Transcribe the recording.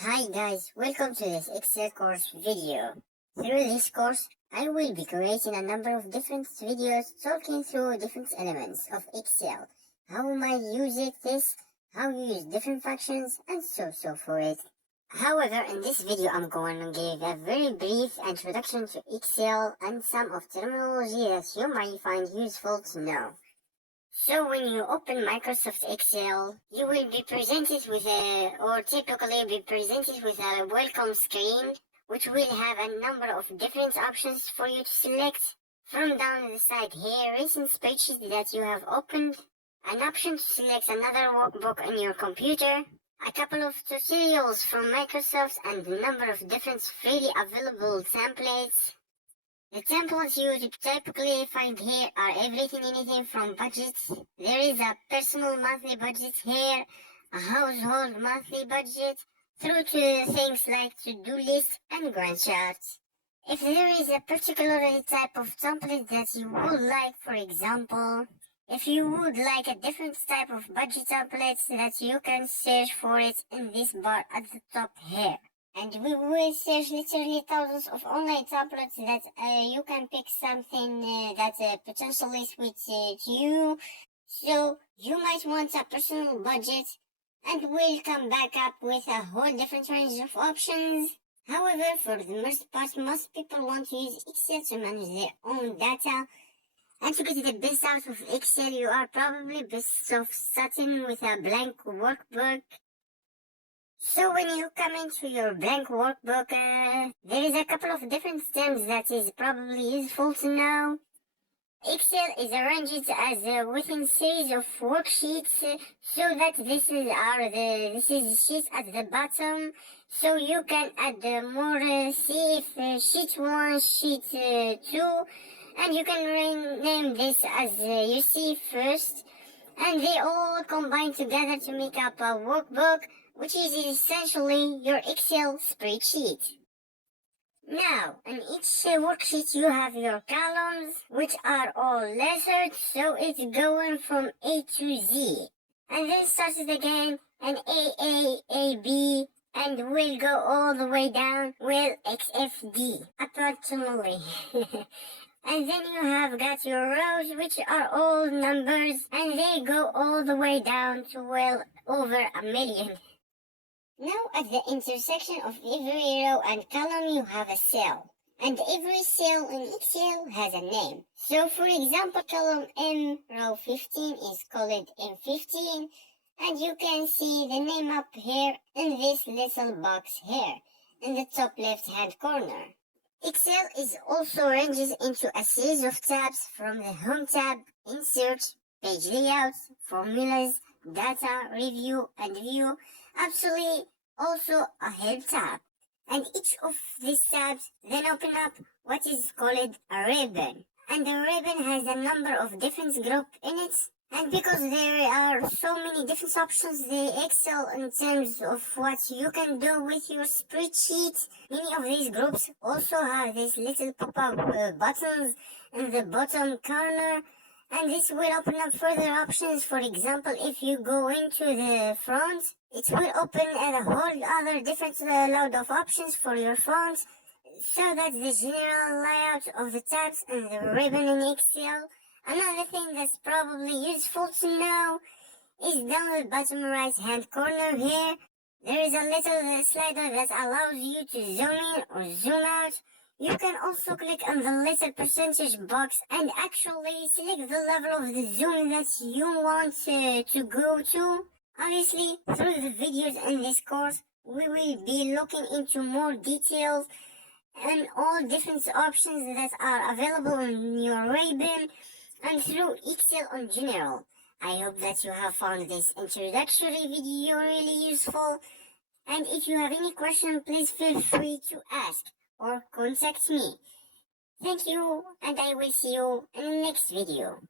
Hi guys, welcome to this Excel course video. Through this course, I will be creating a number of different videos talking through different elements of Excel, how you might use this, how you use different functions, and so forth. However, in this video I'm going to give a very brief introduction to Excel and some of terminology that you might find useful to know. So when you open Microsoft Excel, you will be presented with typically be presented with a welcome screen, which will have a number of different options for you to select. From down the side here, recent spreadsheet that you have opened, an option to select another workbook on your computer, a couple of tutorials from Microsoft, and a number of different freely available templates. The templates you typically find here are everything, anything from budgets. There is a personal monthly budget here, a household monthly budget, through to things like to-do lists and Gantt charts. If there is a particular type of template that you would like, for example, if you would like a different type of budget templates, that you can search for it in this bar at the top here. And we will search literally thousands of online templates that you can pick something that potentially suits to you. So you might want a personal budget, and we'll come back up with a whole different range of options. However, for the most part, most people want to use Excel to manage their own data. And to get the best out of Excel, you are probably best off starting with a blank workbook. So when you come into your blank workbook, there is a couple of different terms that is probably useful to know. Excel is arranged as within series of worksheets, so that this is sheets at the bottom, so you can add more. See if sheet 1, sheet 2, and you can rename this as you see first, and they all combine together to make up a workbook, which is essentially your Excel spreadsheet. Now, in each worksheet you have your columns, which are all lettered, so it's going from A to Z. And then starts again an A, B, and will go all the way down with XFD, approximately. And then you have got your rows, which are all numbers, and they go all the way down to well over 1,000,000. Now at the intersection of every row and column you have a cell, and every cell in Excel has a name. So for example, column M, row 15 is called M15, and you can see the name up here in this little box here, in the top left hand corner. Excel is also ranges into a series of tabs from the Home tab, Insert, Page Layout, Formulas, Data, Review, and View, actually also a Help tab. And each of these tabs then open up what is called a ribbon. And the ribbon has a number of different groups in it. And because there are so many different options, they excel in terms of what you can do with your spreadsheet. Many of these groups also have these little pop-up buttons in the bottom corner, and this will open up further options. For example, if you go into the front, it will open a whole other different load of options for your front, so that the general layout of the tabs and the ribbon in Excel. Another thing that's probably useful to know is down the bottom right hand corner here. There is a little slider that allows you to zoom in or zoom out. You can also click on the little percentage box and actually select the level of the zoom that you want to go to. Obviously, through the videos in this course, we will be looking into more details and all different options that are available in your ribbon and through Excel in general. I hope that you have found this introductory video really useful, and if you have any question, please feel free to ask or contact me. Thank you, and I will see you in the next video.